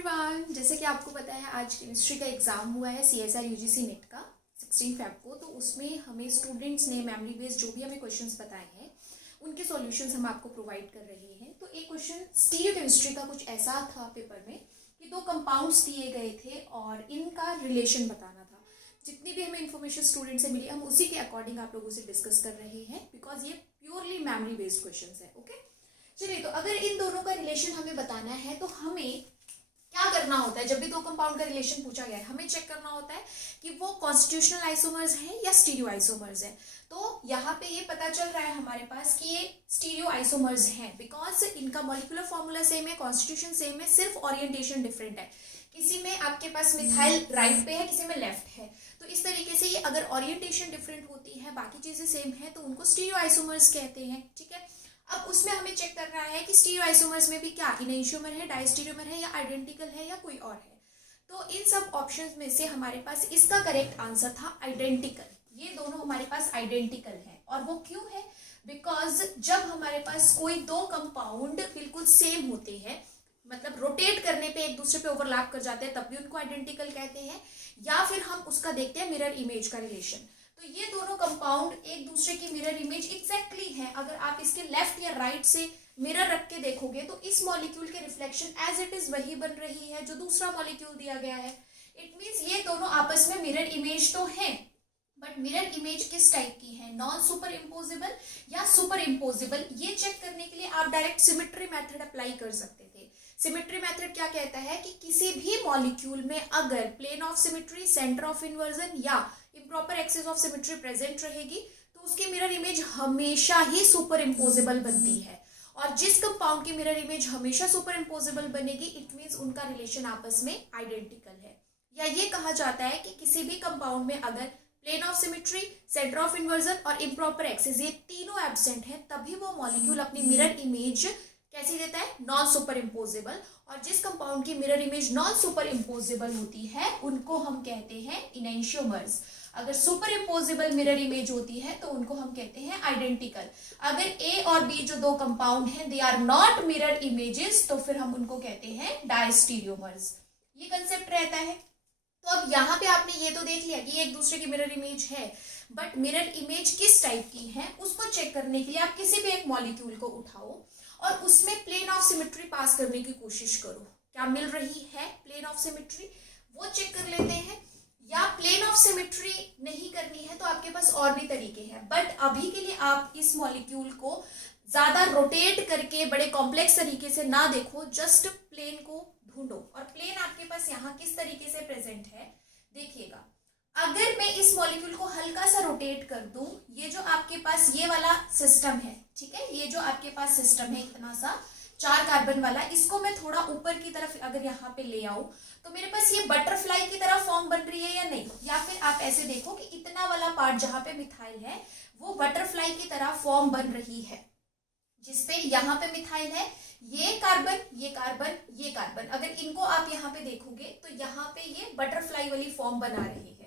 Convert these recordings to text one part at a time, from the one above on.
Everyone, जैसे कि आपको पता है आज केमिस्ट्री का एग्ज़ाम हुआ है CSIR UGC नेट का 16 फेब को। तो उसमें हमें स्टूडेंट्स ने मेमोरी बेस्ड जो भी हमें क्वेश्चंस बताए हैं उनके सॉल्यूशंस हम आपको प्रोवाइड कर रहे हैं। तो एक क्वेश्चन स्टीरियो केमिस्ट्री का कुछ ऐसा था पेपर में कि दो कंपाउंड्स दिए गए थे और इनका रिलेशन बताना था। जितनी भी हमें इन्फॉर्मेशन स्टूडेंट से मिली हम उसी के अकॉर्डिंग आप लोगों से डिस्कस कर रहे हैं, बिकॉज ये प्योरली मेमोरी बेस्ड क्वेश्चन है। ओके, चलिए, तो अगर इन दोनों का रिलेशन हमें बताना है तो हमें क्या करना होता है। जब भी दो कंपाउंड का रिलेशन पूछा गया है हमें चेक करना होता है कि वो कॉन्स्टिट्यूशनल आइसोमर्स हैं या स्टीरियो आइसोमर्स हैं। तो यहाँ पे ये पता चल रहा है हमारे पास कि ये स्टीरियो आइसोमर्स हैं, बिकॉज इनका मॉलिक्यूलर फॉर्मूला सेम है, कॉन्स्टिट्यूशन सेम है, सिर्फ ओरिएंटेशन डिफरेंट है। किसी में आपके पास मिथाइल राइट पे है, किसी में लेफ्ट है। तो इस तरीके से ये अगर ओरिएंटेशन डिफरेंट होती है, बाकी चीजें सेम है, तो उनको स्टीरियो आइसोमर्स कहते हैं। ठीक है, अब उसमें हमें चेक करना है कि स्टीरियो आइसोमर्स में भी क्या इनैंशियोमर है, डायस्टीरियोमर है, या आइडेंटिकल है, या कोई और है। तो इन सब ऑप्शंस में से हमारे पास इसका करेक्ट आंसर था आइडेंटिकल। ये दोनों हमारे पास आइडेंटिकल है। और वो क्यों है? बिकॉज जब हमारे पास कोई दो कंपाउंड बिल्कुल सेम होते हैं, मतलब रोटेट करने पे एक दूसरे पे ओवरलैप कर जाते हैं, तब भी उनको आइडेंटिकल कहते हैं। या फिर हम उसका देखते हैं मिरर इमेज का रिलेशन। तो ये दोनों कंपाउंड एक दूसरे की मिरर इमेज एग्जैक्टली है। अगर आप इसके लेफ्ट या राइट से मिरर रख के देखोगे तो इस मॉलिक्यूल के रिफ्लेक्शन एज इट इज वही बन रही है जो दूसरा मॉलिक्यूल दिया गया है। इट मींस ये दोनों आपस में मिरर इमेज तो है, बट मिरर इमेज किस टाइप की है, नॉन सुपर इम्पोजेबल या सुपर इम्पोजेबल। ये चेक करने के लिए आप डायरेक्ट सिमेट्री मेथड अप्लाई कर सकते थे। सिमेट्री मेथड क्या कहता है कि किसी भी मॉलिक्यूल में अगर plane of symmetry, centre of inversion या improper axis of symmetry present रहेगी तो उसकी मिरर इमेज हमेशा ही सुपर इम्पोजेबल बनती है। और जिस कंपाउंड की मिरर इमेज हमेशा सुपर इम्पोजेबल बनेगी, इट मीन्स उनका रिलेशन आपस में आइडेंटिकल है। या ये कहा जाता है कि किसी भी कंपाउंड में अगर plane of symmetry, centre of inversion और इम्प्रॉपर एक्सिस ये तीनों एब्सेंट है, तभी वो मॉलिक्यूल अपनी मिरर इमेज कैसी देता है, नॉन सुपर इम्पोजेबल। और जिस कंपाउंड की mirror image non super imposable होती है उनको हम कहते हैं इनैंशियोमर्स। अगर सुपर इम्पोजेबल मिरर इमेज होती है तो उनको हम कहते हैं आइडेंटिकल। अगर ए और बी जो दो कंपाउंड हैं they are not mirror images तो फिर हम उनको कहते हैं डायस्टीरियोमर्स। ये कंसेप्ट रहता है। तो अब यहाँ पे आपने ये तो देख लिया कि एक दूसरे की मिरर इमेज है, बट मिरर इमेज किस टाइप की है उसको चेक करने के लिए आप किसी भी एक मॉलिक्यूल को उठाओ और उसमें प्लेन ऑफ सिमेट्री पास करने की कोशिश करो। क्या मिल रही है प्लेन ऑफ सिमेट्री, वो चेक कर लेते हैं। या प्लेन ऑफ सिमेट्री नहीं करनी है तो आपके पास और भी तरीके हैं, बट अभी के लिए आप इस मॉलिक्यूल को ज्यादा रोटेट करके बड़े कॉम्प्लेक्स तरीके से ना देखो, जस्ट प्लेन को ढूंढो। और प्लेन आपके पास यहाँ किस तरीके से प्रेजेंट है देखिएगा। अगर मैं इस मॉलिक्यूल को हल्का सा रोटेट कर दूं, ये जो आपके पास ये वाला सिस्टम है, ठीक है, ये जो आपके पास सिस्टम है इतना सा 4 कार्बन वाला, इसको मैं थोड़ा ऊपर की तरफ अगर यहाँ पे ले आऊं तो मेरे पास ये बटरफ्लाई की तरह फॉर्म बन रही है या नहीं। या फिर आप ऐसे देखो कि इतना वाला पार्ट जहाँ पे मिथाइल है वो बटरफ्लाई की तरह फॉर्म बन रही है, जिसपे यहाँ पे मिथाइल है, ये कार्बन, ये कार्बन, ये कार्बन। अगर इनको आप यहाँ पे देखोगे तो यहाँ पे ये बटरफ्लाई वाली फॉर्म बना रही है।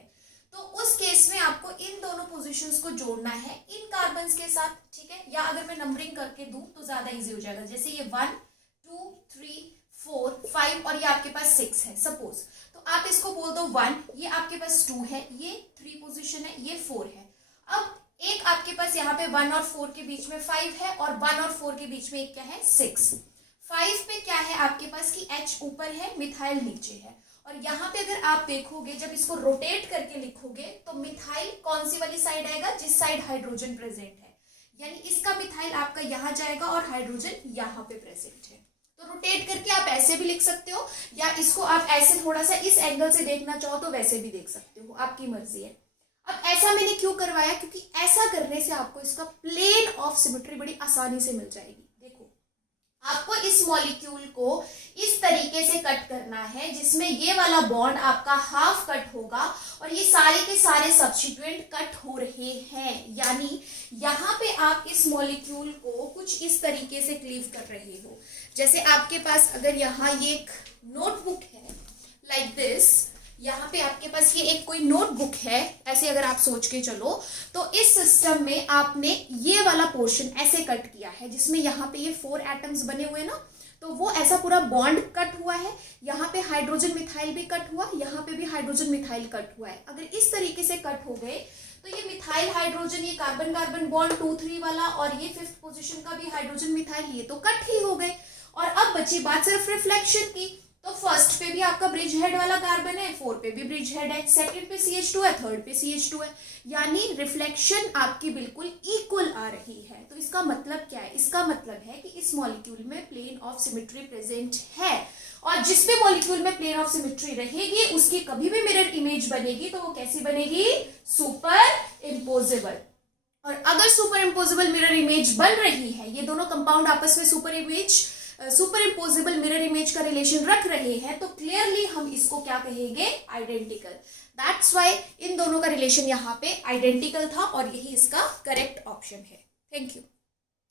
तो उस केस में आपको इन दोनों पोजीशंस को जोड़ना है इन कार्बन्स के साथ, ठीक है। या अगर मैं नंबरिंग करके दूं तो ज्यादा इजी हो जाएगा। जैसे ये 1 2 3 4 5 और ये आपके पास 6 है सपोज, तो आप इसको बोल दो 1, ये आपके पास 2 है, ये 3 पोजीशन है, ये 4 है। अब एक आपके पास यहाँ पे 1 और 4 के बीच में 5 है और 1 और 4 के बीच में एक क्या है 6। 5 पे क्या है आपके पास कि H ऊपर है, मिथाइल नीचे है। और यहाँ पे अगर आप देखोगे जब इसको रोटेट करके लिखोगे तो मिथाइल कौन सी वाली साइड आएगा, जिस साइड हाइड्रोजन प्रेजेंट है, यानी इसका मिथाइल आपका यहाँ जाएगा और हाइड्रोजन यहाँ पे प्रेजेंट है। तो रोटेट करके आप ऐसे भी लिख सकते हो या इसको आप ऐसे थोड़ा सा इस एंगल से देखना चाहो तो वैसे भी देख सकते हो, आपकी मर्जी है। अब ऐसा मैंने क्यों करवाया, क्योंकि ऐसा करने से आपको इसका प्लेन ऑफ सिमेट्री बड़ी आसानी से मिल जाएगी। देखो, आपको इस मॉलिक्यूल को इस तरीके से कट करना है जिसमें ये वाला बॉन्ड आपका हाफ कट होगा और ये सारे के सारे सब्स्टिट्यूएंट कट हो रहे हैं। यानी यहाँ पे आप इस मॉलिक्यूल को कुछ इस तरीके से क्लीव कर रहे हो। जैसे आपके पास अगर यहाँ ये एक नोटबुक है लाइक दिस, यहाँ पे आपके पास ये एक कोई नोटबुक है, ऐसे अगर आप सोच के चलो तो इस सिस्टम में आपने ये वाला पोर्शन ऐसे कट किया है जिसमें यहाँ पे ये 4 एटम्स बने हुए ना, तो वो ऐसा पूरा बॉन्ड कट हुआ है, यहाँ पे हाइड्रोजन मिथाइल भी कट हुआ, यहाँ पे भी हाइड्रोजन मिथाइल कट हुआ है। अगर इस तरीके से कट हो गए तो ये मिथाइल हाइड्रोजन, ये कार्बन कार्बन बॉन्ड 2-3 वाला और ये 5th पोजीशन का भी हाइड्रोजन मिथाइल, ये तो कट ही हो गए। और अब बची बात सिर्फ रिफ्लेक्शन की। तो फर्स्ट पे भी आपका ब्रिज हेड वाला कार्बन है, 4 पे भी ब्रिज हेड है, सेकंड पे CH2 है, थर्ड पे CH2 है, यानी रिफ्लेक्शन आपकी बिल्कुल इक्वल आ रही है। तो इसका मतलब क्या है? इसका मतलब है कि इस मॉलिक्यूल में प्लेन ऑफ सिमेट्री प्रेजेंट है, और जिस भी मॉलिक्यूल में प्लेन ऑफ सिमेट्री रहेगी उसकी कभी भी मिरर इमेज बनेगी तो वो कैसी बनेगी? Super imposable. और अगर सुपर इम्पोजेबल मिरर इमेज बन रही है, ये दोनों कंपाउंड आपस में सुपर इम्पोजेबल मिरर इमेज का रिलेशन रख रहे हैं, तो क्लियरली हम इसको क्या कहेंगे? आइडेंटिकल। दैट्स वाई इन दोनों का रिलेशन यहाँ पे आइडेंटिकल था और यही इसका करेक्ट ऑप्शन है। Thank you.